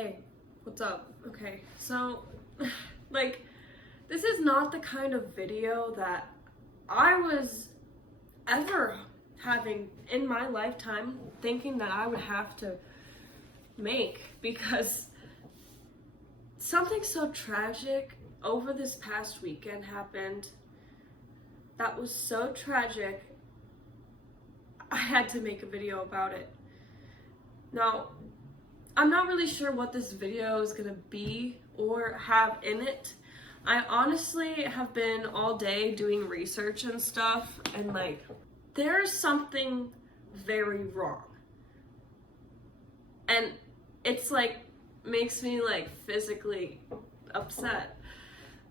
Hey, what's up? Okay, so, like, this is not the kind of video that I was ever having in my lifetime thinking that I would have to make, because something so tragic over this past weekend happened that was so tragic, I had to make a video about it. Now, I'm not really sure what this video is gonna be or have in it. I honestly have been all day doing research and stuff, and like, there's something very wrong. And it's like, makes me like physically upset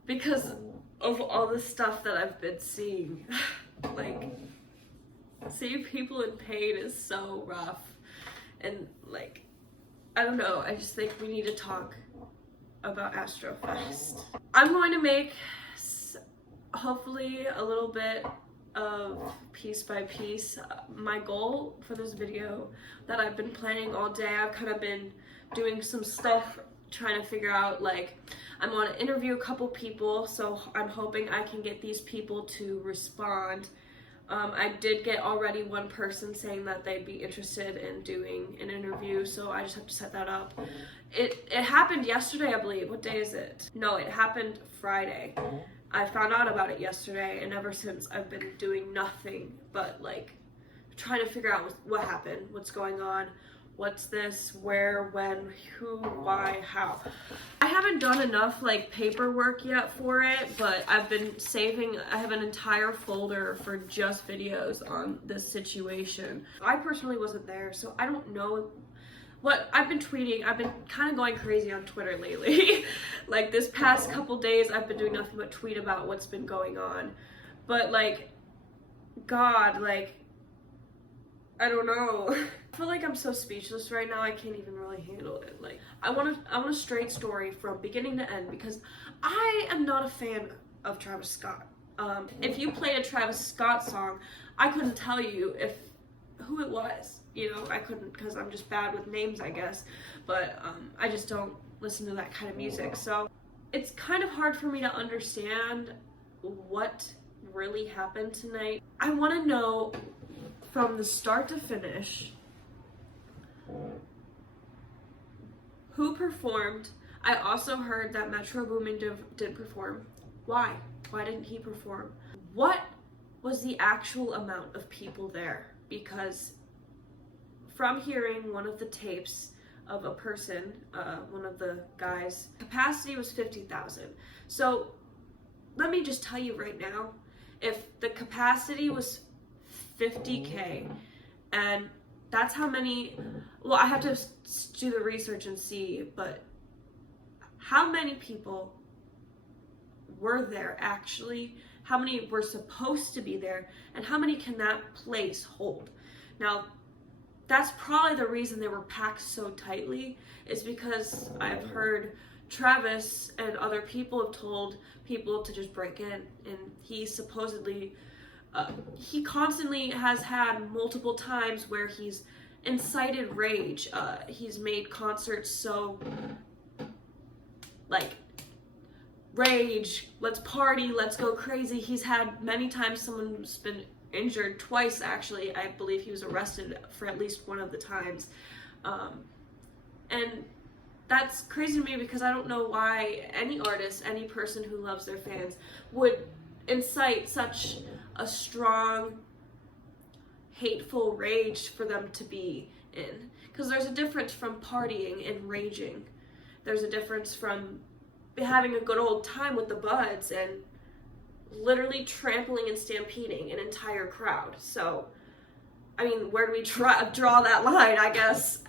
because of all the stuff that I've been seeing. Like, seeing people in pain is so rough, and like, I don't know, I just think we need to talk about Astrofest. I'm going to make, hopefully, a little bit of piece by piece. My goal for this video that I've been planning all day, I've kind of been doing some stuff, trying to figure out, like, I'm going to interview a couple people, so I'm hoping I can get these people to respond. I did get already one person saying that they'd be interested in doing an interview, so I just have to set that up. It happened yesterday, I believe. What day is it? No, it happened Friday. I found out about it yesterday, and ever since I've been doing nothing but like trying to figure out what happened, what's going on, what's this, where, when, who, why, how. I haven't done enough like paperwork yet for it, but I've been saving, I have an entire folder for just videos on this situation. I personally wasn't there, so I don't know what I've been tweeting. I've been kind of going crazy on Twitter lately. Like, this past couple days, I've been doing nothing but tweet about what's been going on. But like, God, like, I don't know. I feel like I'm so speechless right now, I can't even really handle it. Like, I want a straight story from beginning to end, because I am not a fan of Travis Scott. If you played a Travis Scott song, I couldn't tell you who it was. You know, I couldn't, because I'm just bad with names, I guess. But I just don't listen to that kind of music. So it's kind of hard for me to understand what really happened tonight. I want to know from the start to finish who performed. I also heard that Metro Boomin did perform. Why? Why didn't he perform? What was the actual amount of people there? Because from hearing one of the tapes of a person, one of the guys, capacity was 50,000. So let me just tell you right now, if the capacity was 50K, and that's how many, well, I have to do the research and see, but how many people were there actually, how many were supposed to be there, and how many can that place hold? Now, that's probably the reason they were packed so tightly, is because I've heard Travis and other people have told people to just break in, and he supposedly, he constantly has had multiple times where he's incited rage. He's made concerts so, like, rage, let's party, let's go crazy. He's had many times someone's been injured, twice actually. I believe he was arrested for at least one of the times. And that's crazy to me, because I don't know why any artist, any person who loves their fans would incite such a strong, hateful rage for them to be in. Because there's a difference from partying and raging. There's a difference from having a good old time with the buds and literally trampling and stampeding an entire crowd. So, I mean, where do we draw that line, I guess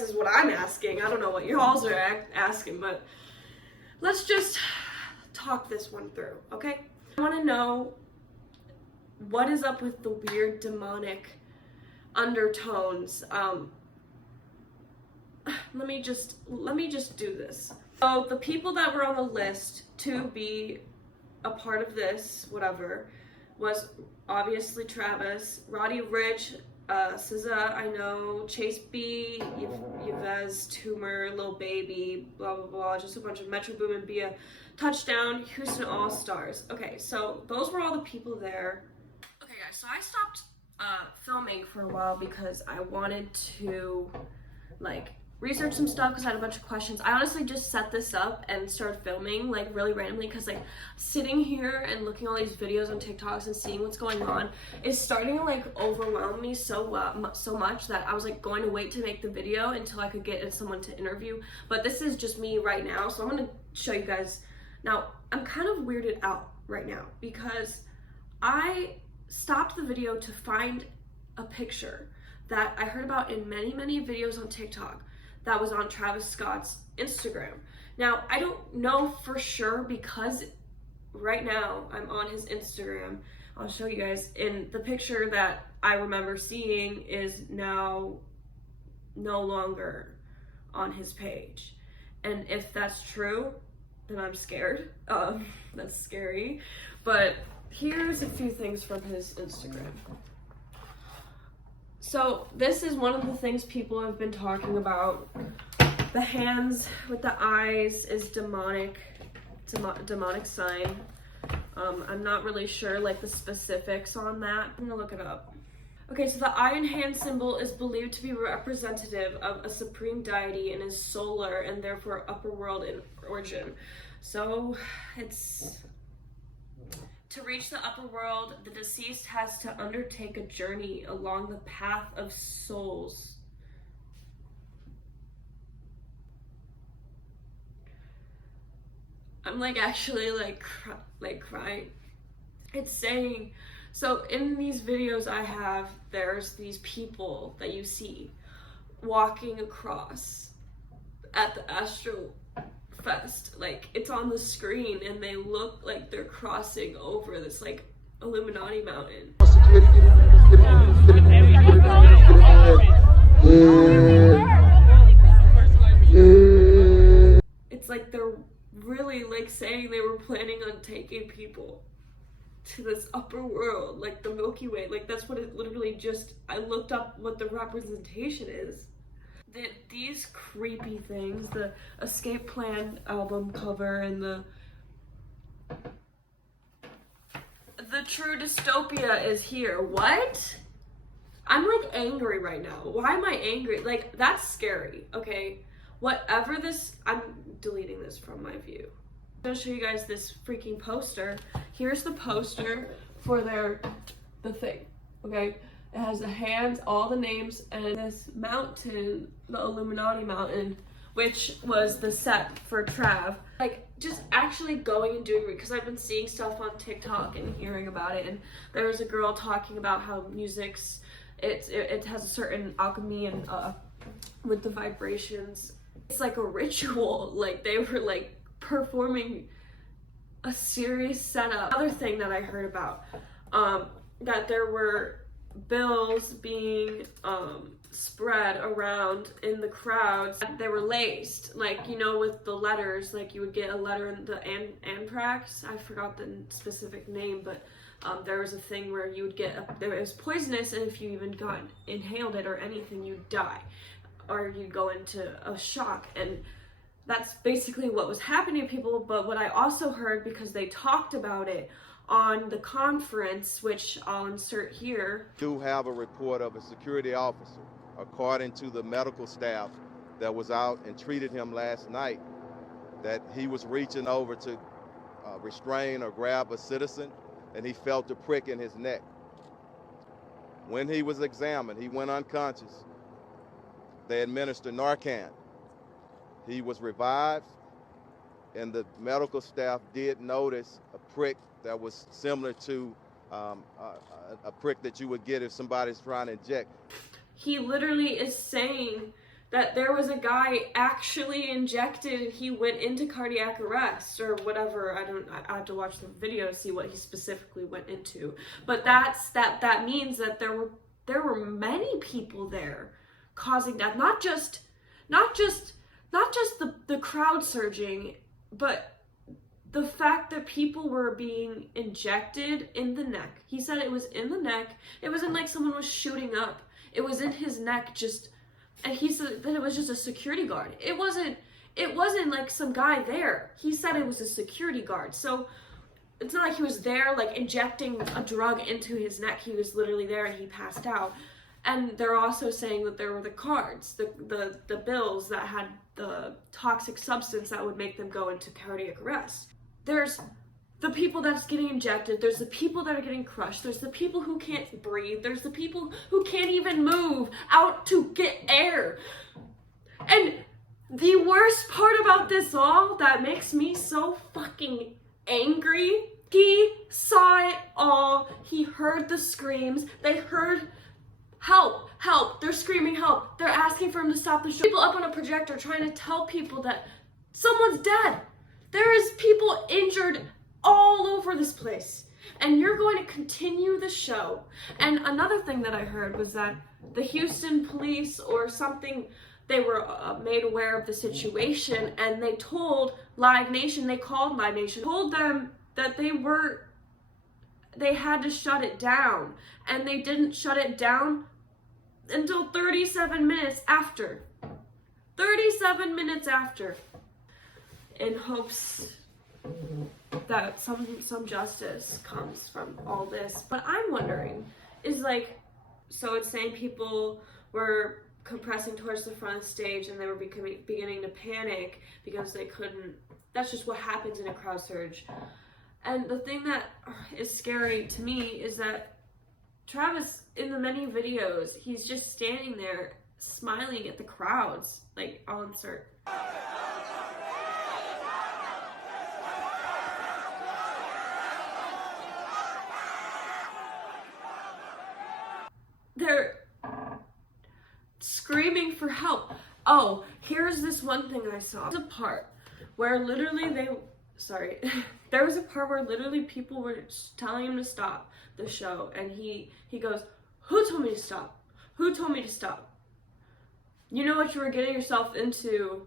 is what I'm asking. I don't know what y'all are asking, but let's just talk this one through, okay? I want to know what is up with the weird demonic undertones. Let me just do this. So the people that were on the list to be a part of this, whatever, was obviously Travis, Roddy Ricch, SZA, I know, Chase B, Yves, Tumor, Lil Baby, blah blah blah, just a bunch of Metro Boomin, Bia, Touchdown, Houston All Stars. Okay, so those were all the people there. Okay guys, so I stopped filming for a while because I wanted to like research some stuff because I had a bunch of questions. I honestly just set this up and started filming like really randomly because like sitting here and looking at all these videos on TikToks and seeing what's going on is starting to like overwhelm me so much that I was like going to wait to make the video until I could get someone to interview. But this is just me right now, so I'm gonna show you guys. Now I'm kind of weirded out right now because I stopped the video to find a picture that I heard about in many videos on TikTok that was on Travis Scott's Instagram. Now, I don't know for sure because right now I'm on his Instagram. I'll show you guys. In the picture that I remember seeing is now no longer on his page. And if that's true, then I'm scared. That's scary. But here's a few things from his Instagram. So this is one of the things people have been talking about. The hands with the eyes is demonic. It's a demonic sign. I'm not really sure like the specifics on that. I'm gonna look it up. Okay, so the eye and hand symbol is believed to be representative of a supreme deity and is solar and therefore upper world in origin. So it's to reach the upper world, the deceased has to undertake a journey along the path of souls. I'm like actually like crying. It's saying, so in these videos I have, there's these people that you see walking across at the Astro Fest, like it's on the screen and they look like they're crossing over this like Illuminati mountain. It's like they're really like saying they were planning on taking people to this upper world, like the Milky Way. Like that's what it literally just, I looked up what the representation is. These creepy things, the Escape Plan album cover and the true dystopia is here. What? I'm like angry right now. Why am I angry? Like that's scary, okay? Whatever this, I'm deleting this from my view. I'm gonna show you guys this freaking poster. Here's the poster for the thing, okay? It has the hands, all the names, and this mountain, the Illuminati mountain, which was the set for Trav. Like, just actually going and doing it, because I've been seeing stuff on TikTok and hearing about it, and there was a girl talking about how music's, it has a certain alchemy and with the vibrations. It's like a ritual, like they were like performing a serious setup. Another thing that I heard about, that there were bills being spread around in the crowds. They were laced, like, you know, with the letters, like you would get a letter in the anthrax, I forgot the specific name, but there was a thing where you would get it was poisonous, and if you even inhaled it or anything, you'd die or you'd go into a shock. And that's basically what was happening to people. But what I also heard, because they talked about it on the conference, which I'll insert here. Do have a report of a security officer, according to the medical staff that was out and treated him last night, that he was reaching over to restrain or grab a citizen, and he felt a prick in his neck. When he was examined, he went unconscious. They administered Narcan. He was revived, and the medical staff did notice a prick that was similar to a prick that you would get if somebody's trying to inject. He literally is saying that there was a guy actually injected and he went into cardiac arrest or whatever. I have to watch the video to see what he specifically went into. But that means that there were many people there causing that. Not just the crowd surging, but the fact that people were being injected in the neck. He said it was in the neck. It wasn't like someone was shooting up. it was in his neck just, and he said that it was just a security guard. It wasn't like some guy there. He said it was a security guard. So it's not like he was there like injecting a drug into his neck. He was literally there and he passed out. And they're also saying that there were the cards, the bills that had the toxic substance that would make them go into cardiac arrest. There's the people that's getting injected, there's the people that are getting crushed, there's the people who can't breathe, there's the people who can't even move out to get air. And the worst part about this all that makes me so fucking angry, he saw it all, he heard the screams, they heard help, help, they're screaming help, they're asking for him to stop the show. People up on a projector trying to tell people that someone's dead. There is people injured all over this place, and you're going to continue the show. And another thing that I heard was that the Houston police or something, they were made aware of the situation, and they told Live Nation, they called Live Nation, told them that they had to shut it down, and they didn't shut it down until 37 minutes after. 37 minutes after. In hopes that some justice comes from all this. What I'm wondering is like, so it's saying people were compressing towards the front of the stage and they were beginning to panic because they couldn't, that's just what happens in a crowd surge. And the thing that is scary to me is that Travis, in the many videos, he's just standing there smiling at the crowds. Like, I'll insert. They're screaming for help. Oh, here's this one thing I saw. There's a part where literally there was a part where literally people were telling him to stop the show, and he goes, "Who told me to stop? Who told me to stop? You know what you were getting yourself into,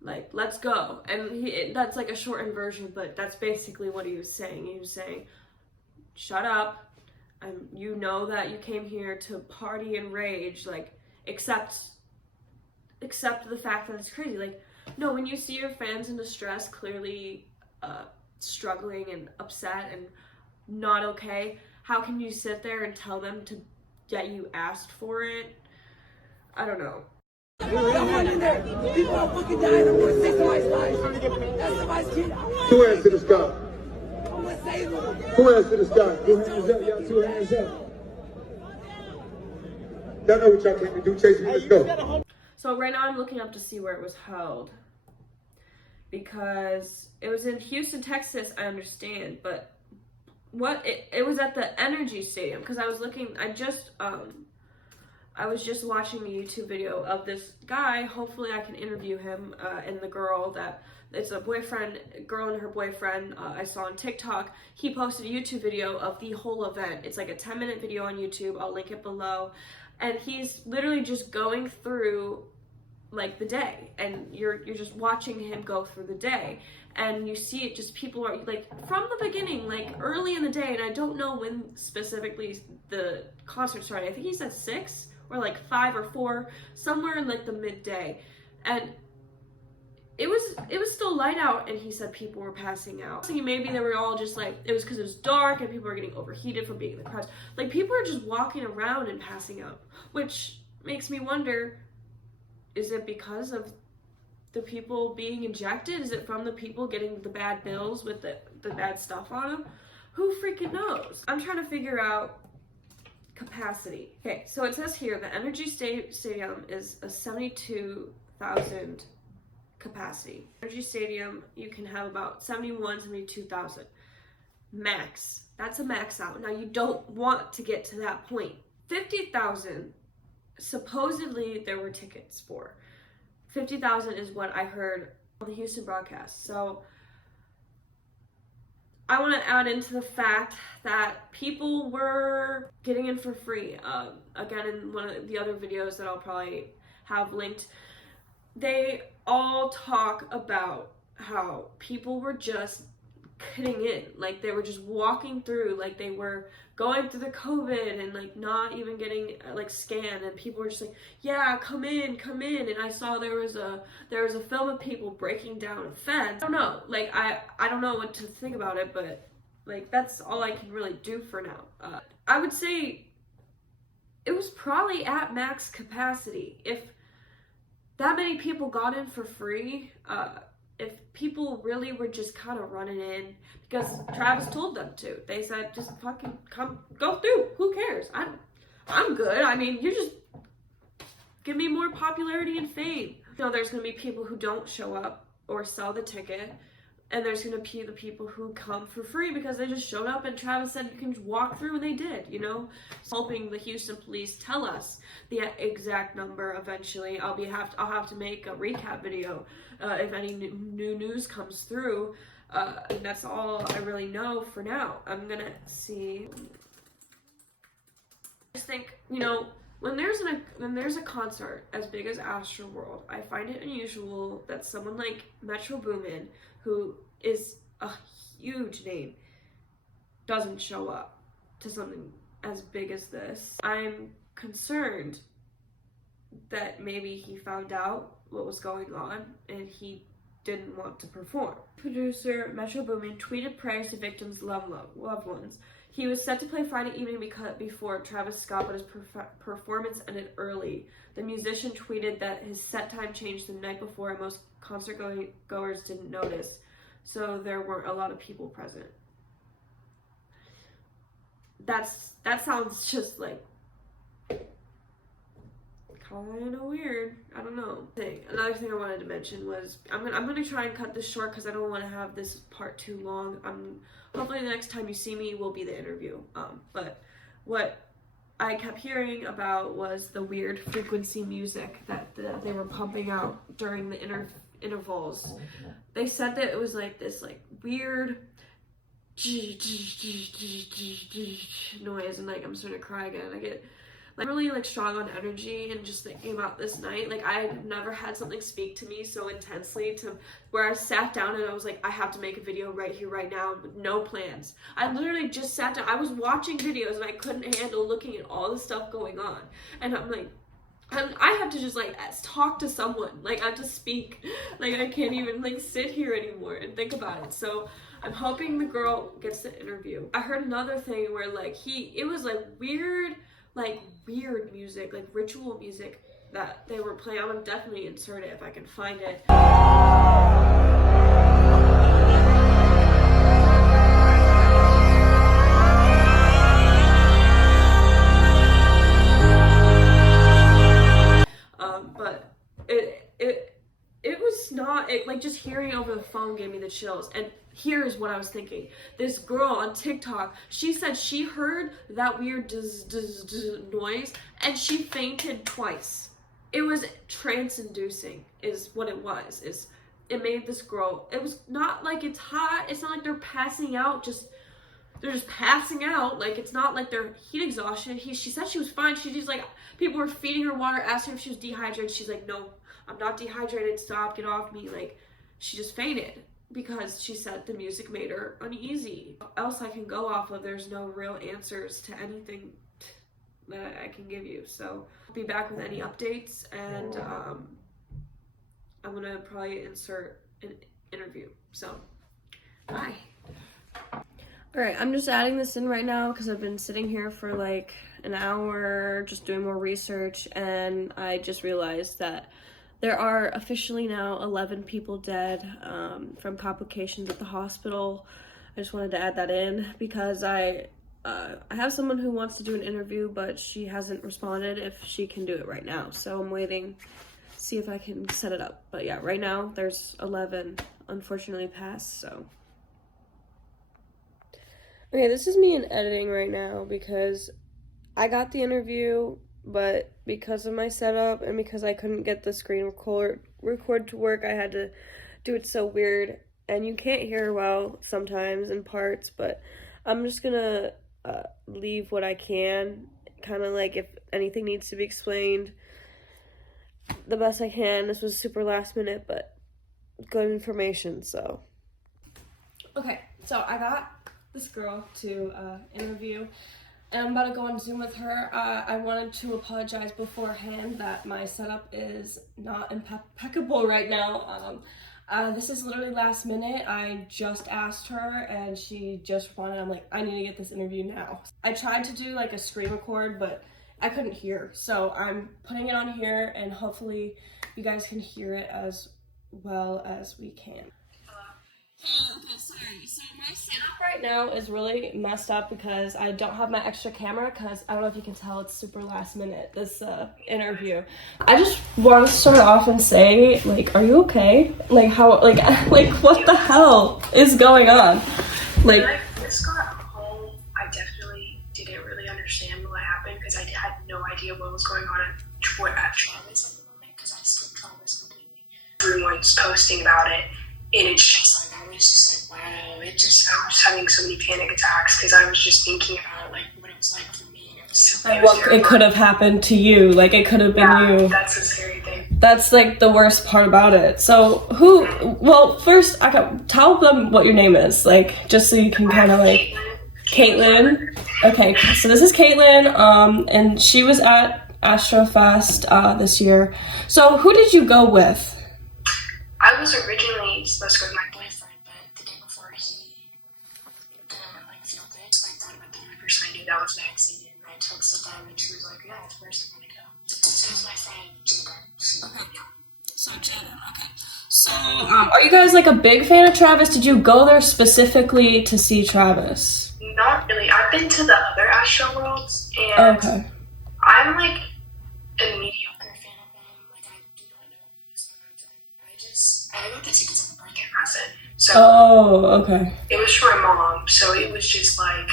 like, let's go." And that's like a shortened version, but that's basically what he was saying. He was saying, shut up. You know that you came here to party and rage, like, accept the fact that it's crazy. Like, no, when you see your fans in distress, clearly struggling and upset and not okay, how can you sit there and tell them that you asked for it? I don't know. People are fucking dying. I'm gonna save somebody's life. That's somebody's kid. Who answered this guy? I'm gonna save them. Who answered this guy? Two hands up, y'all. Two hands up. Y'all know what y'all came to do. Chase me. Let's go. So right now I'm looking up to see where it was held, because it was in Houston, Texas, I understand, but it was at the Attendee Stadium, because I was just watching a YouTube video of this guy. Hopefully I can interview him and the girl that it's a girl and her boyfriend I saw on TikTok. He posted a YouTube video of the whole event. It's like a 10-minute video on YouTube. I'll link it below. And he's literally just going through like the day, and you're just watching him go through the day, and you see it, just people are like from the beginning, like early in the day, and I don't know when specifically the concert started. I think he said 6 or like 5 or 4, somewhere in like the midday, and it was still light out, and he said people were passing out. So maybe they were all just like, it was because it was dark and people were getting overheated from being in the crowds. Like, people are just walking around and passing out, which makes me wonder, is it because of the people being injected? Is it from the people getting the bad bills with the bad stuff on them? Who freaking knows? I'm trying to figure out capacity. Okay, so it says here the Attendee Stadium is a 72,000 capacity. Attendee Stadium, you can have about 72,000 max. That's a max out. Now, you don't want to get to that point. 50,000 supposedly there were tickets for. 50,000 is what I heard on the Houston broadcast. So I want to add into the fact that people were getting in for free. Again, in one of the other videos that I'll probably have linked, they all talk about how people were just getting in. Like, they were just walking through, like they were going through the COVID and like not even getting like scanned, and people were just like, yeah, come in. And I saw there was a film of people breaking down a fence. I don't know, like I don't know what to think about it, but like that's all I can really do for now. I would say it was probably at max capacity. If that many people got in for free, if people really were just kind of running in because Travis told them to. They said, just fucking come, go through. Who cares? I'm good. I mean, you just give me more popularity and fame. You know, there's going to be people who don't show up or sell the ticket. And there's going to be the people who come for free because they just showed up and Travis said you can just walk through, and they did, you know? Hoping the Houston police tell us the exact number eventually. I'll have to make a recap video if any new news comes through. And that's all I really know for now. I'm going to see. I just think, you know, when there's a concert as big as Astroworld, I find it unusual that someone like Metro Boomin, who is a huge name, doesn't show up to something as big as this. I'm concerned that maybe he found out what was going on and he didn't want to perform. Producer Metro Boomin tweeted prayers to victims' loved ones. He was set to play Friday evening before Travis Scott, but his performance ended early. The musician tweeted that his set time changed the night before and most concert goers didn't notice, so there weren't a lot of people present. That sounds just like kind of weird. I don't know. Another thing I wanted to mention was I'm gonna try and cut this short because I don't want to have this part too long. Hopefully the next time you see me will be the interview. But what I kept hearing about was the weird frequency music that they were pumping out during the intervals. They said that it was like this like weird noise, and like I'm starting to cry again. I get like really like strong on energy, and just thinking about this night, like I've never had something speak to me so intensely to where I sat down and I was like, I have to make a video right here right now with no plans. I literally just sat down. I was watching videos and I couldn't handle looking at all the stuff going on, and I'm like, I have to just like talk to someone. Like I have to speak. Like I can't even like sit here anymore and think about it. So I'm hoping the girl gets the interview. I heard another thing where like it was like weird music, like ritual music that they were playing. I'm gonna definitely insert it if I can find it. But it was not, like just hearing over the phone gave me the chills. And here's what I was thinking. This girl on TikTok, she said she heard that weird noise and she fainted twice. It was trance-inducing is what it was. It made this girl, it was not like it's hot, it's not like they're passing out, they're just passing out. Like it's not like they're heat exhaustion. She said she was fine. She just like, people were feeding her water, asking if she was dehydrated. She's like, no, I'm not dehydrated, stop, get off me. Like she just fainted because she said the music made her uneasy. What else I can go off of, there's no real answers to anything that I can give you. So I'll be back with any updates, and I'm gonna probably insert an interview. So bye. Alright, I'm just adding this in right now because I've been sitting here for like an hour just doing more research, and I just realized that there are officially now 11 people dead from complications at the hospital. I just wanted to add that in because I have someone who wants to do an interview, but she hasn't responded if she can do it right now. So I'm waiting, see if I can set it up. But yeah, right now there's 11 unfortunately passed, so. Okay, this is me in editing right now because I got the interview, but because of my setup and because I couldn't get the screen record to work, I had to do it so weird, and you can't hear well sometimes in parts, but I'm just gonna leave what I can, kind of like if anything needs to be explained the best I can. This was super last minute, but good information, so. Okay, So I got this girl to interview, and I'm about to go on Zoom with her. I wanted to apologize beforehand that my setup is not impeccable right now. This is literally last minute. I just asked her and she just responded. I'm like, I need to get this interview now. I tried to do like a screen record, but I couldn't hear. So I'm putting it on here and hopefully you guys can hear it as well as we can. Okay, sorry. So my setup right now is really messed up because I don't have my extra camera because I don't know if you can tell it's super last minute, this interview. I just want to start off and say, like, are you okay? Like, how, like what the hell is going on? Like, when I first got home, I definitely didn't really understand what happened because I had no idea what was going on at Travis at the moment because I skipped Travis completely. Everyone's posting about it, and it's just like, I was just like, wow, I was just having so many panic attacks because I was just thinking about like what it was like for me. And it was so, like what it could have happened to you, like it could have been you. That's a scary thing. That's like the worst part about it. So well, first I can tell them what your name is, like just so you can kind of like. Caitlin. Okay, so this is Caitlin, and she was at Astrofest this year. So who did you go with? I was originally supposed to go with my boyfriend, but the day before he didn't like feel good. So I thought about the only person I knew that was vaccinated, and I texted them, and she was like, "Yeah, of course I'm gonna go." So it was my friend Hilgart. Okay. So Jaden. Okay. So are you guys like a big fan of Travis? Did you go there specifically to see Travis? Not really. I've been to the other Astroworlds, and okay. I'm like a mediocre fan of them. Like I do not know who this songs. I got the tickets on the birthday present. So okay. It was for my mom, so it was just like,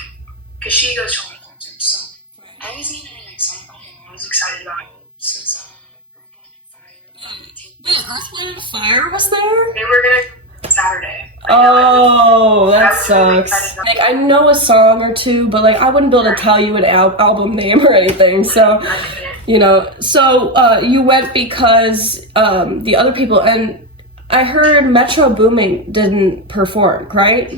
cause she goes to a lot of concerts, so I wasn't even really excited about him. I was excited about it. So it was Wait, Earth, Wind & Fire was there? They were gonna Saturday. Oh, that sucks. Like, I know a song or two, but like I wouldn't be able to tell you an album name or anything. So, you know, so you went because the other people, and I heard Metro Booming didn't perform, right?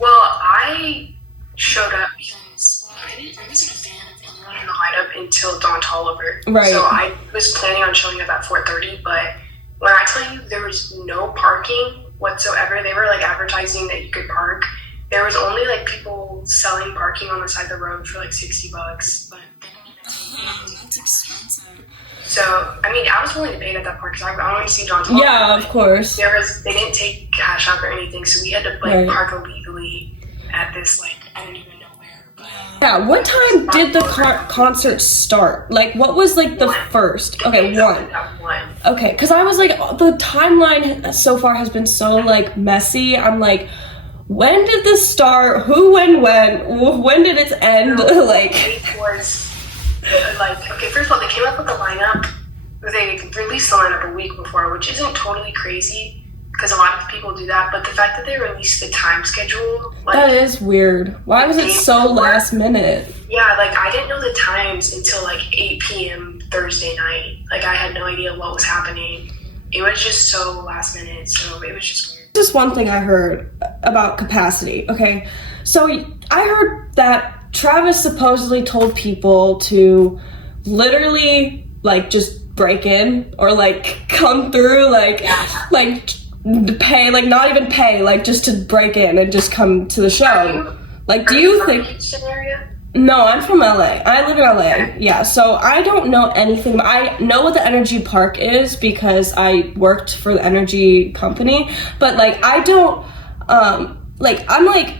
Well, I showed up because I wasn't a fan of anyone in the lineup until Don Tolliver. Right. So I was planning on showing up at 4:30, but when I tell you there was no parking whatsoever, they were like advertising that you could park. There was only like people selling parking on the side of the road for like $60, but they don't even that's expensive. So, I mean, I was willing to pay at that park because I wanted to see Don Tolliver. Yeah, of course. They didn't take cash out or anything, so we had to like park illegally at this like I don't even know where. But yeah, what time did the concert start? Like, what was like the first? Okay, 1. Okay, because I was like, the timeline so far has been so like messy. I'm like, when did this start? Who, when did it end? Like, it was like, okay, first of all, they came up with the lineup. They released the lineup a week before, which isn't totally crazy because a lot of people do that. But the fact that they released the time schedule, like, that is weird. Why was it so last minute? Yeah, like I didn't know the times until like 8 p.m. Thursday night. Like I had no idea what was happening. It was just so last minute, so it was just weird. Just one thing I heard about capacity, okay? So I heard that Travis supposedly told people to literally like just break in or like come through, like pay, like not even pay, like just to break in and just come to the show. Like, do you think? No, I'm from LA. I live in LA. Yeah, so I don't know anything. I know what the Energy Park is because I worked for the energy company, but like I don't like I'm like,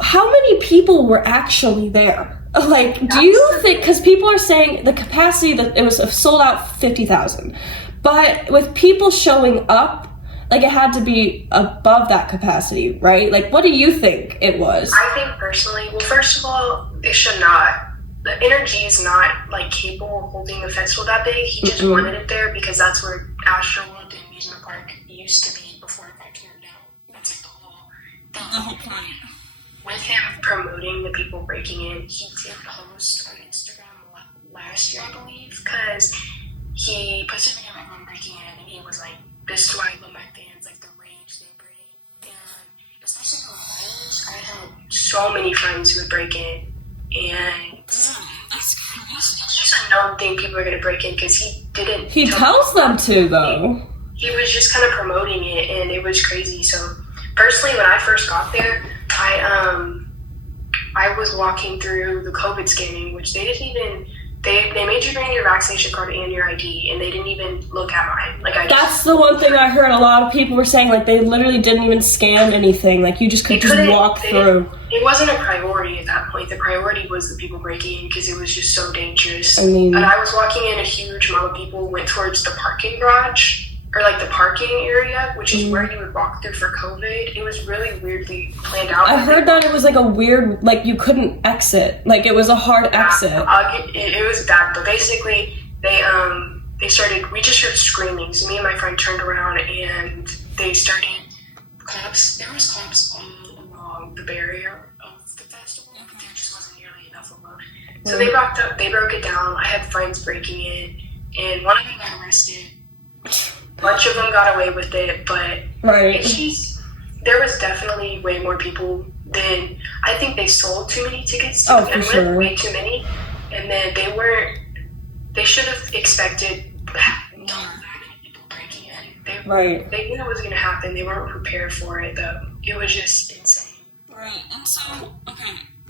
how many people were actually there? Like, do you think, because people are saying the capacity that it was sold out 50,000, but with people showing up, like it had to be above that capacity, right? Like, what do you think it was? I think personally, well, first of all, it should not. The Energy is not like capable of holding the festival that big. He just wanted it there because that's where Astroworld and Amusement Park used to be before it got torn down. That's like the whole point. With him promoting the people breaking in, he did post on Instagram last year, I believe, because he posted a video of everyone breaking in, and he was like, "This is why I love my fans, like the rage they bring." And especially in Ohio, so many friends who would break in, and it's just a known thing people are gonna break in because he didn't. He tells them to though. He was just kind of promoting it, and it was crazy. So personally, when I first got there, I was walking through the COVID scanning, which they didn't even. They made you bring your vaccination card and your ID, and they didn't even look at mine. Like That's the one thing I heard. A lot of people were saying like they literally didn't even scan anything. Like you just could just walk through. It wasn't a priority at that point. The priority was the people breaking in because it was just so dangerous. I mean, and I was walking in, a huge amount of people went towards the parking garage or like the parking area, which is where you would walk through for COVID. It was really weirdly planned out. I heard that it was like a weird, like you couldn't exit. Like it was a hard exit. It was bad, but basically we just heard screaming. So me and my friend turned around and they started cops. There was cops all along the barrier of the festival, but there just wasn't nearly enough of them. So they broke it down. I had friends breaking in, and one of them got arrested. A bunch of them got away with it, but there was definitely way more people than I think they sold too many tickets to begin with, way too many, and then they should have expected not that many people breaking in. They knew it was going to happen. They weren't prepared for it though. It was just insane. Right, and so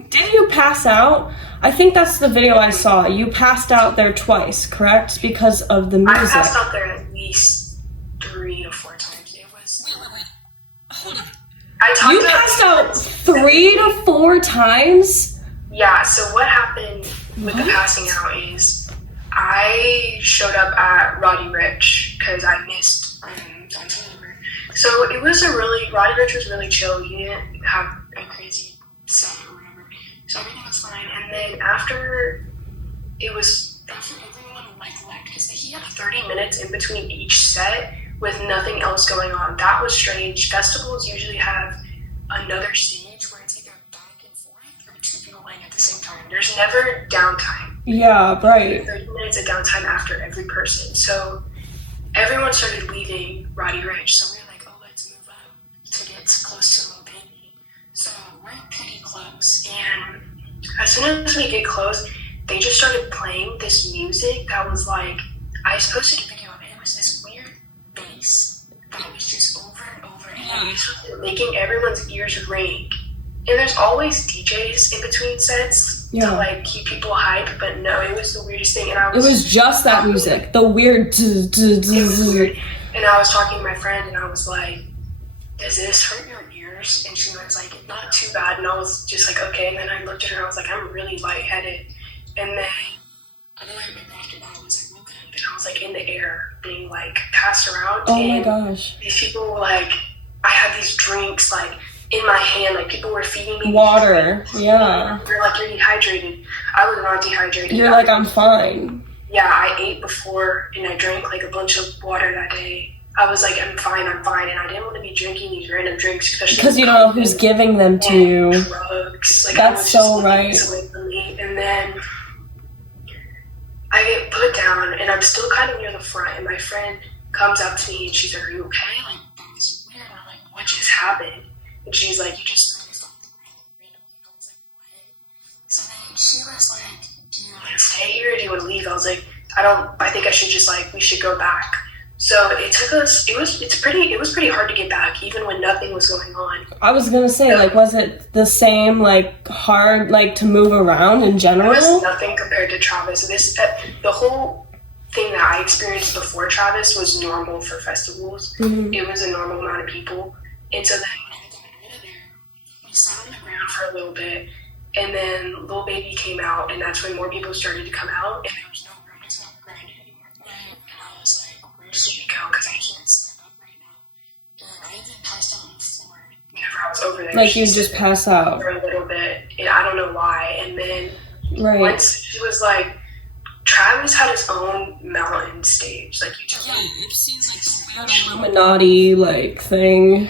did you pass out? I think that's the video I saw. You passed out there twice, correct? Because of the music. I passed out there at least 3 or 4 times. It was. Wait. Hold on. You passed out 3 to 4 times? Yeah. So what happened with the passing out is I showed up at Roddy Rich because I missed So it was Roddy Rich was really chill. He didn't have a crazy set or whatever. So everything was fine. And then after everyone left because he had 30 minutes in between each set with nothing else going on. That was strange. Festivals usually have another stage where it's either back and forth or 2 people playing at the same time. There's never downtime. Yeah, right. 30 minutes of downtime after every person. So everyone started leaving Roddy Rich. So we were like, oh, let's move up to get close to Lil Baby. So we're pretty close. And as soon as we get close, they just started playing this music that was like, I posted a video of it. It was this weird bass that was just over and over and over, making everyone's ears ring. And there's always DJs in between sets to like keep people hyped, but no, it was the weirdest thing. And it was just that music, the weird. It was weird. And I was talking to my friend, and I was like, "Does this hurt your ears?" And she was like, "Not too bad." And I was just like, "Okay." And then I looked at her, and I was like, "I'm really lightheaded." And then I remember after that, I was like, "Woke up," and I was like in the air, being like passed around. Oh my gosh! These people were like, I had these drinks like in my hand, like people were feeding me water. Yeah. You're like, you're dehydrated. I was not dehydrated. You're like, I'm fine. Yeah, I ate before and I drank like a bunch of water that day. I was like, I'm fine, and I didn't want to be drinking these random drinks, especially because you don't know who's giving them to you. Drugs. Like, that's so right. And then I get put down, and I'm still kind of near the front, and my friend comes up to me, and she's like, "Are you okay? Like, that was weird." And I'm like, "What just happened?" And she's like, "You just threw this off the ground randomly." And I was like, "What?" So then she was like, "Do you want to stay here, or do you want to leave?" I was like, I think I should just we should go back. So it took us, it was pretty hard to get back, even when nothing was going on. I was gonna say, was it the same, hard, to move around in general? It was nothing compared to Travis. The whole thing that I experienced before Travis was normal for festivals. Mm-hmm. It was a normal amount of people. And so then when I got out of there, we sat on the ground for a little bit, and then Lil Baby came out, and that's when more people started to come out, and there was no room to sit on the ground anymore. And I was like, where should we go? Because I can't stand up right now. And I even passed out on the floor whenever I was over there. You just pass out? For a little bit. And I don't know why. And then once she was like, Travis had his own mountain stage. It seems like some weird Illuminati thing.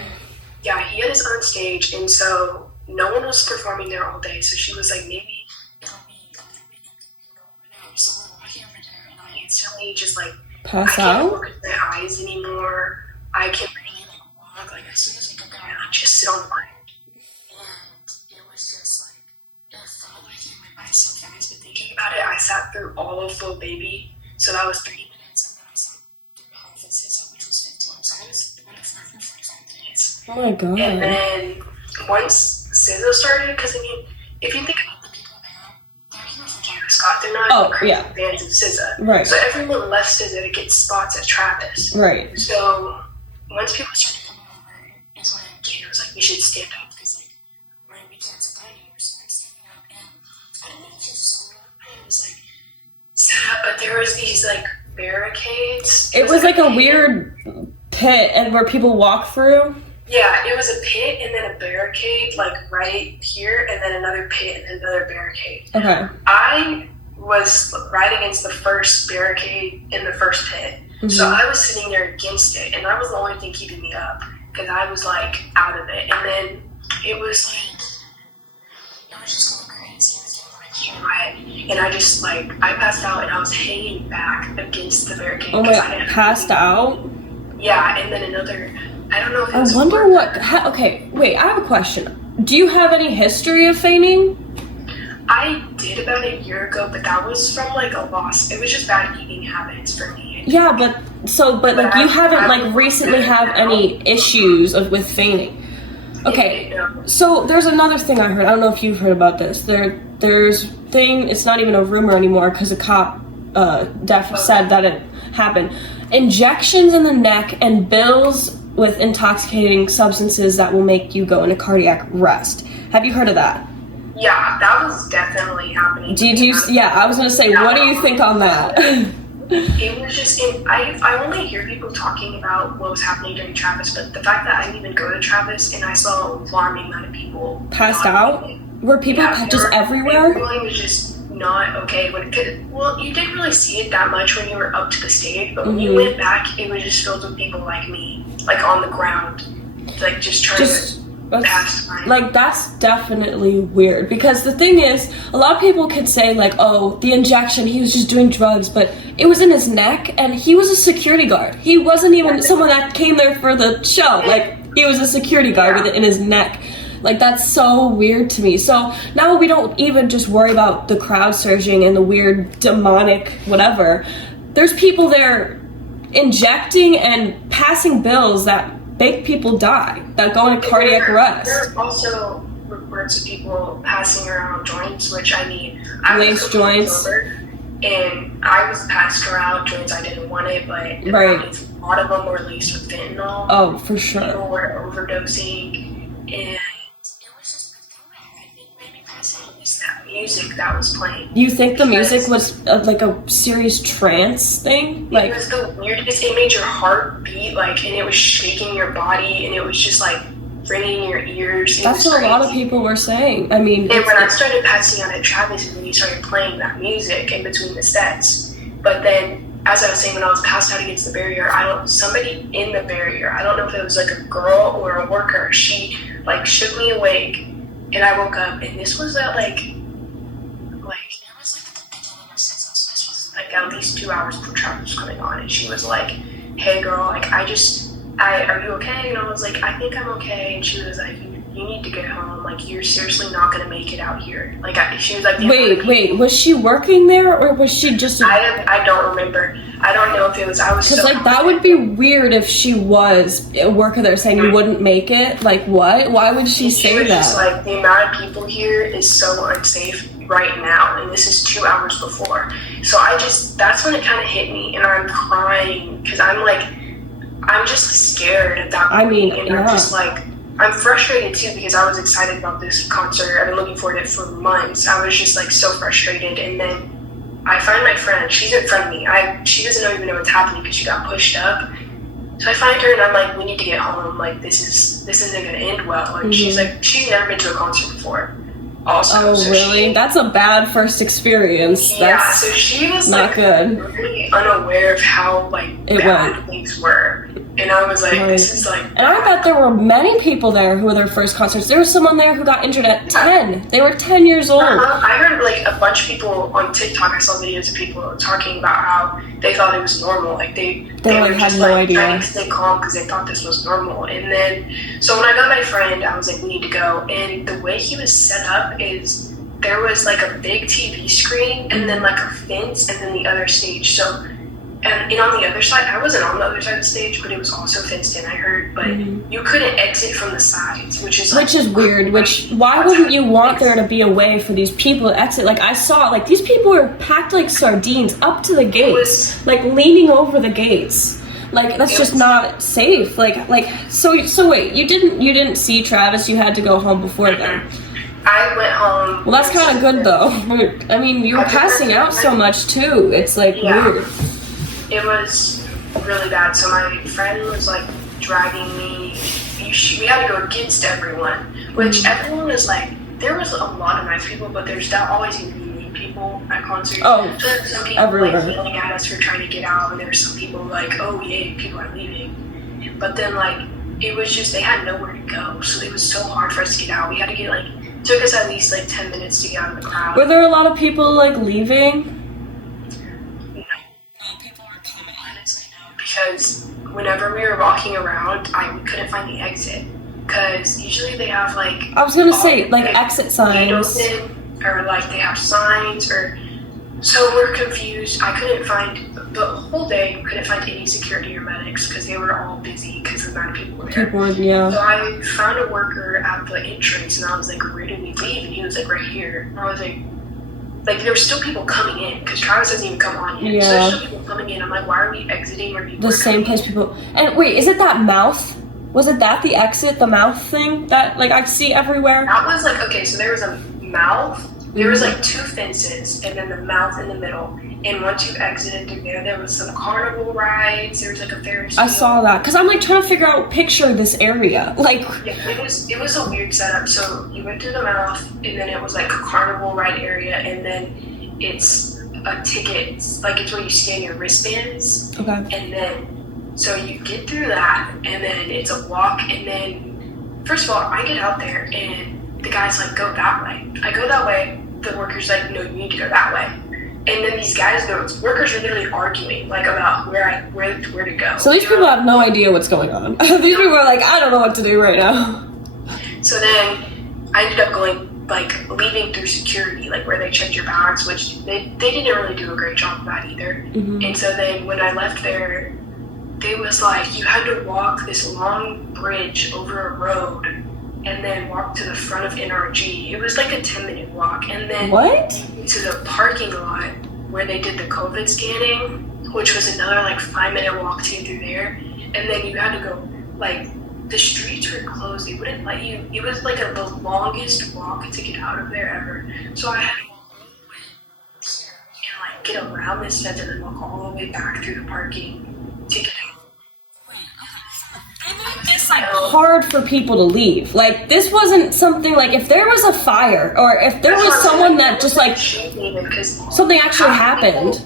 Yeah, he had his own stage, and so no one was performing there all day. So she was like, maybe it'll be a little bit empty. So we're walking over there, and I instantly just pass out. I can't look at my eyes anymore. I can barely walk. As soon as I go down, I just sit on the ground. And it so fast, but thinking about it, I sat through all of Lil Baby, so that was 30 minutes, and then I sat through half of SZA, which was 15, so I was on the floor for 45 minutes. Oh my god. And then once SZA started, because I mean, if you think about the people there, they're here for Taylor Scott, they're not crazy fans of SZA. Right. So everyone left SZA to get spots at Travis. Right. So once people started coming over, is when Taylor was like, we should stand up, because like, we can't sit down anymore, so I'm standing up, and I don't know if you saw it, it was like, set up, but there was these like barricades. It was like a weird pit and where people walk through. Yeah, it was a pit and then a barricade, like right here, and then another pit and then another barricade. Okay. I was right against the first barricade in the first pit, so I was sitting there against it, and that was the only thing keeping me up, because I was like out of it, and then it was like, it was just going crazy, it was getting like, and I just like, I passed out, and I was hanging back against the barricade. Oh my, passed out? Yeah, and then another, I don't know if it I was wonder what, okay, wait, I have a question. Do you have any history of fainting? I did about a year ago, but that was from like a loss. It was just bad eating habits for me. Yeah, but like you haven't like recently have any issues with fainting. Okay, so there's another thing I heard. I don't know if you've heard about this. There's thing. It's not even a rumor anymore because a cop said that it happened. Injections in the neck and bills with intoxicating substances that will make you go into cardiac arrest. Have you heard of that? Yeah, that was definitely happening. Yeah, I was gonna say, what do you think on that? It was just, I only hear people talking about what was happening during Travis, but the fact that I didn't even go to Travis and I saw an alarming amount of people passed out? Were people just everywhere? Everyone was just not okay. Well, you didn't really see it that much when you were up to the stage, but when you went back, it was just filled with people like me, like on the ground, like just trying to pass time. Like, that's definitely weird, because the thing is, a lot of people could say like, oh, the injection, he was just doing drugs, but it was in his neck, and he was a security guard. He wasn't even someone that came there for the show. Like, he was a security guard with it in his neck. Like, that's so weird to me. So now we don't even just worry about the crowd surging and the weird demonic whatever. There's people there injecting and passing bills that make people die, that go into cardiac arrest. There are also reports of people passing around joints, which I mean, I lace joints. Sober, and I was passed around joints I didn't want it, but a lot of them were laced with fentanyl. Oh, for sure. People were overdosing, and it was just I think maybe passing was that music that was playing. You think the music was like a serious trance thing? Like, it was the weirdest. It made your heart beat, like, and it was shaking your body, and it was just like ringing in your ears. That's what a lot of people were saying. I mean, and when I started passing out at Travis, and when he started playing that music in between the sets, but then as I was saying, when I was passed out against the barrier, somebody in the barrier, I don't know if it was like a girl or a worker, she like shook me awake, and I woke up, and this was at like it was like at the beginning of SZA, so this was like at least 2 hours before Travis was coming on, and she was like, hey girl, like are you okay? And I was like, I think I'm okay. And she was like, you need to get home, like you're seriously not gonna make it out here. Like she was like, wait, was she working there, or was she just I don't remember. I don't know if it was, I was so like that would be weird if she was a worker there saying you wouldn't make it. Like, what? Why would she say that? Just like, the amount of people here is so unsafe right now, and this is 2 hours before. So that's when it kind of hit me, and I'm crying because I'm just scared at that point. I mean, I'm just like, I'm frustrated too, because I was excited about this concert. I've been looking forward to it for months. I was just like so frustrated, and then I find my friend. She's in front of me. She doesn't even know what's happening because she got pushed up. So I find her, and I'm like, we need to get home. Like, this isn't gonna end well. And she's like, she's never been to a concert before. Also, oh really? That's a bad first experience. Yeah, so she was not like good. Really unaware of how bad things were. And I was like, this is like... And I bet there were many people there who were their first concerts. There was someone there who got injured at 10. They were 10 years old. I heard like a bunch of people on TikTok, I saw videos of people talking about how they thought it was normal. Like they were just like trying to stay calm because they thought this was normal. And then, so when I got my friend, I was like, we need to go. And the way he was set up is there was like a big TV screen and then like a fence and then the other stage. So, and on the other side, I wasn't on the other side of the stage, but it was also fenced in, I heard. But you couldn't exit from the sides, which is weird. Why wouldn't you want there to be a way for these people to exit? Like I saw, like these people were packed like sardines up to the gates, like leaning over the gates. Like that's just not safe. So wait, you didn't see Travis. You had to go home before then. I went home. Well, that's kind of good though. I mean, you were passing out so much too. It's like weird. It was really bad. So my friend was like dragging me. We had to go against everyone, which everyone was like. There was a lot of nice people, but there's not always going to be mean people at concerts. Oh, so there were some people like yelling at us for trying to get out, and there were some people like, "Oh yay, people are leaving." But then like it was just they had nowhere to go, so it was so hard for us to get out. We had to get like. Took us at least like 10 minutes to get out of the crowd. Were there a lot of people like leaving? No. People were coming. Honestly, no. Because whenever we were walking around, we couldn't find the exit. Because usually they have like. I was gonna say like exit signs. Or like they have signs or. So we're confused. I couldn't find the whole day. Couldn't find any security or medics because they were all busy because the amount of people were there. So I found a worker at the entrance and I was like, "Where do we leave?" And he was like, "Right here." And I was like there were still people coming in because Travis hasn't even come on yet. Yeah. So there's still people coming in. I'm like, "Why are we exiting?" Or people the same place people. And wait, is it that mouth? Was it that the exit, the mouth thing that like I see everywhere? That was like okay. So there was a mouth. There was like 2 fences and then the mouth in the middle. And once you exited through there was some carnival rides. There was like a Ferris wheel. I saw that because I'm like trying to picture this area. Like yeah, it was a weird setup. So you went through the mouth and then it was like a carnival ride area and then it's a ticket. Like it's where you scan your wristbands. Okay. And then so you get through that and then it's a walk and then first of all I get out there and the guy's like go that way. I go that way. The worker's like, no, you need to go that way. And then these guys, the workers are literally arguing like about where to go. So these people have no idea what's going on. These people are like, I don't know what to do right now. So then I ended up going like leaving through security, like where they checked your bags, which they didn't really do a great job of that either. And so then when I left there, they was like, you had to walk this long bridge over a road and then walk to the front of NRG. It was like a 10-minute walk. And then to the parking lot where they did the COVID scanning, which was another like 5-minute walk to get through there. And then you had to go, like, the streets were closed. They wouldn't let you, it was like the longest walk to get out of there ever. So I had to walk all the way and like get around this fence and then walk all the way back through the parking to get out. It's like hard for people to leave. Like this wasn't something like if there was a fire or if there was someone that just like something actually happened.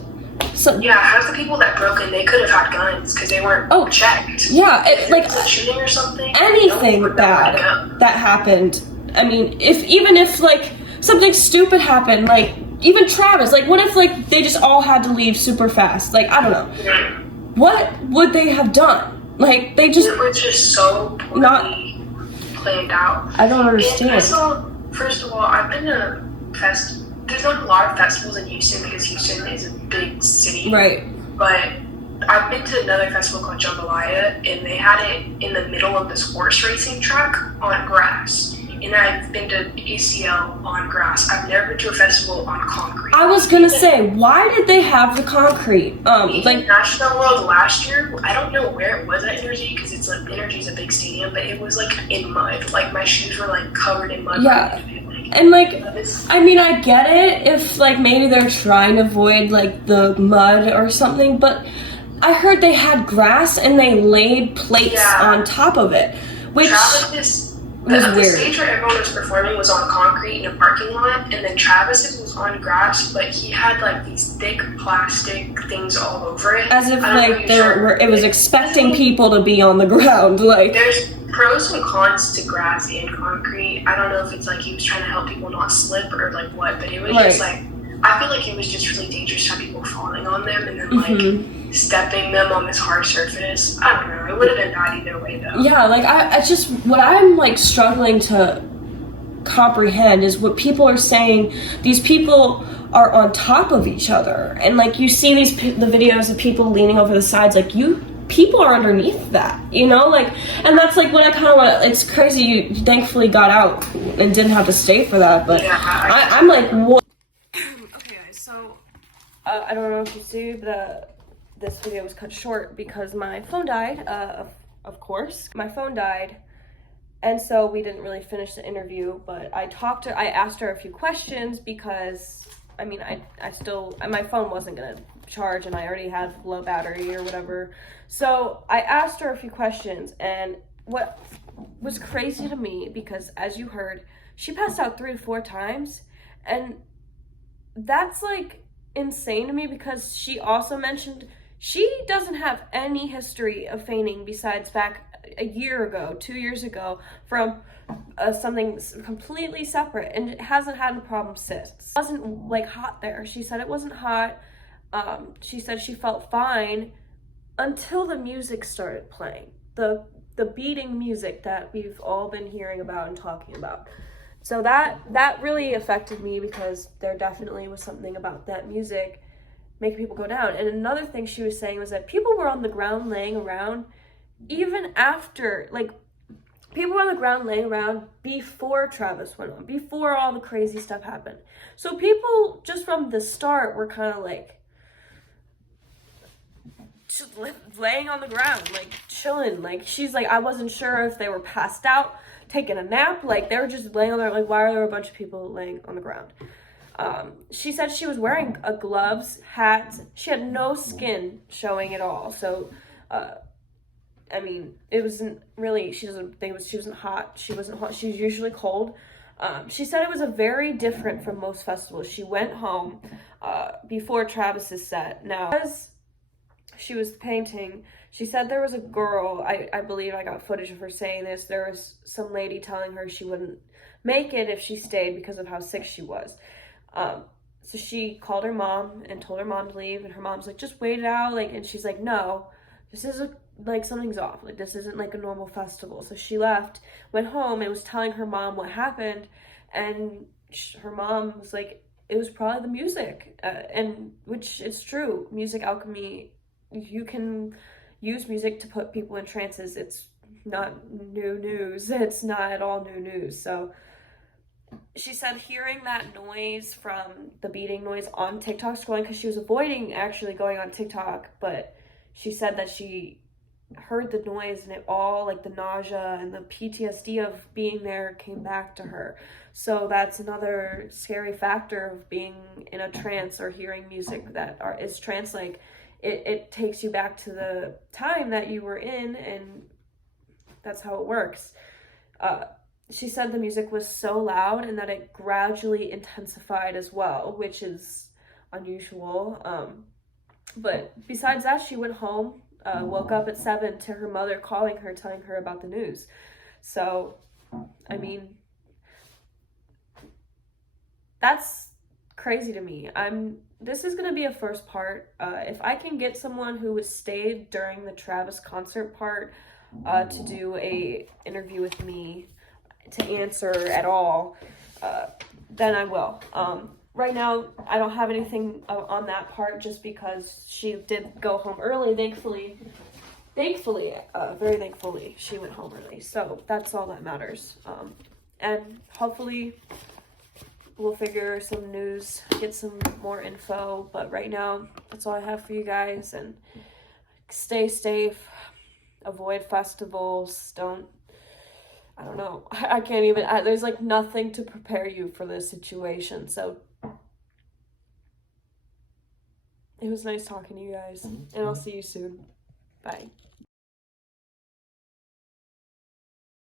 So yeah, half the people that broke in, they could have had guns because they weren't checked. Yeah, like shooting or something. Anything bad that happened. I mean, even if like something stupid happened, like even Travis, like what if like they just all had to leave super fast? Like I don't know. What would they have done? Like they just it was just so poorly planned out. I don't understand. And I saw, first of all, I've been to there's not a lot of festivals in Houston because Houston is a big city. Right. But I've been to another festival called Jambalaya and they had it in the middle of this horse racing track on grass. And I've been to ACL on grass. I've never been to a festival on concrete. I was gonna say, why did they have the concrete? Like Astroworld last year, I don't know where it was at Energy because it's like Energy's a big stadium, but it was like in mud. Like my shoes were like covered in mud. Yeah. And like, I mean, I get it if like maybe they're trying to avoid like the mud or something, but I heard they had grass and they laid plates on top of it, which the stage where everyone was performing was on concrete in a parking lot, and then Travis's was on grass, but he had like these thick plastic things all over it. As if like it was expecting people to be on the ground. Like there's pros and cons to grass and concrete. I don't know if it's like he was trying to help people not slip or like what, but it was just like I feel like it was just really dangerous to have people falling on them and then like stepping them on this hard surface. I don't know. It would have been bad either way though. Yeah, like I just what I'm like struggling to comprehend is what people are saying. These people are on top of each other, and like you see the videos of people leaning over the sides, like people are underneath that, you know, like, and that's like what I kind of want. It's crazy you thankfully got out and didn't have to stay for that, but I'm like, what? Okay guys, so I don't know if you see this video was cut short because my phone died, of course my phone died, and so we didn't really finish the interview. But I asked her a few questions because I mean I still, my phone wasn't gonna charge and I already had low battery or whatever. So I asked her a few questions, and what was crazy to me, because as you heard, she passed out 3 to 4 times, and that's like insane to me, because she also mentioned she doesn't have any history of fainting besides back a year ago, 2 years ago, from something completely separate, and it hasn't had a problem since. It wasn't like hot there. She said it wasn't hot. She said she felt fine until the music started playing, the beating music that we've all been hearing about and talking about. So that really affected me, because there definitely was something about that music making people go down. And another thing she was saying was that people were on the ground laying around even after, like, people were on the ground laying around before Travis went on, before all the crazy stuff happened. So people just from the start were kind of like just laying on the ground, like chilling. Like, she's like, I wasn't sure if they were passed out, taking a nap, like they were just laying on there. Like, why are there a bunch of people laying on the ground? She said she was wearing gloves, hats. She had no skin showing at all. So, I mean, it wasn't really, she wasn't hot. She wasn't hot. She's usually cold. She said it was a very different from most festivals. She went home before Travis's set. Now, as she was painting, she said there was a girl, I believe I got footage of her saying this, there was some lady telling her she wouldn't make it if she stayed because of how sick she was. So she called her mom and told her mom to leave, and her mom's like, just wait it out, like, and she's like, no, this is like, something's off, like, this isn't like a normal festival. So she left, went home, and was telling her mom what happened, and her mom was like, it was probably the music, and which it's true. Music alchemy, you can use music to put people in trances. It's not new news. It's not at all new news. So she said hearing that noise from the beating noise on TikTok, scrolling, because she was avoiding actually going on TikTok, but she said that she heard the noise, and it all, like, the nausea and the PTSD of being there came back to her. So that's another scary factor of being in a trance or hearing music that is trance-like. It takes you back to the time that you were in, and that's how it works. She said the music was so loud and that it gradually intensified as well, which is unusual. But besides that, she went home, woke up at 7 to her mother calling her, telling her about the news. So, I mean, that's crazy to me. This is gonna be a first part. If I can get someone who has stayed during the Travis concert part to do a interview with me to answer at all, then I will. Right now, I don't have anything on that part, just because she did go home early, thankfully, very thankfully, she went home early. So that's all that matters. And hopefully we'll figure some news, get some more info, but right now, that's all I have for you guys, and stay safe, avoid festivals, I don't know, I can't even, there's like nothing to prepare you for this situation. So it was nice talking to you guys, and I'll see you soon. Bye.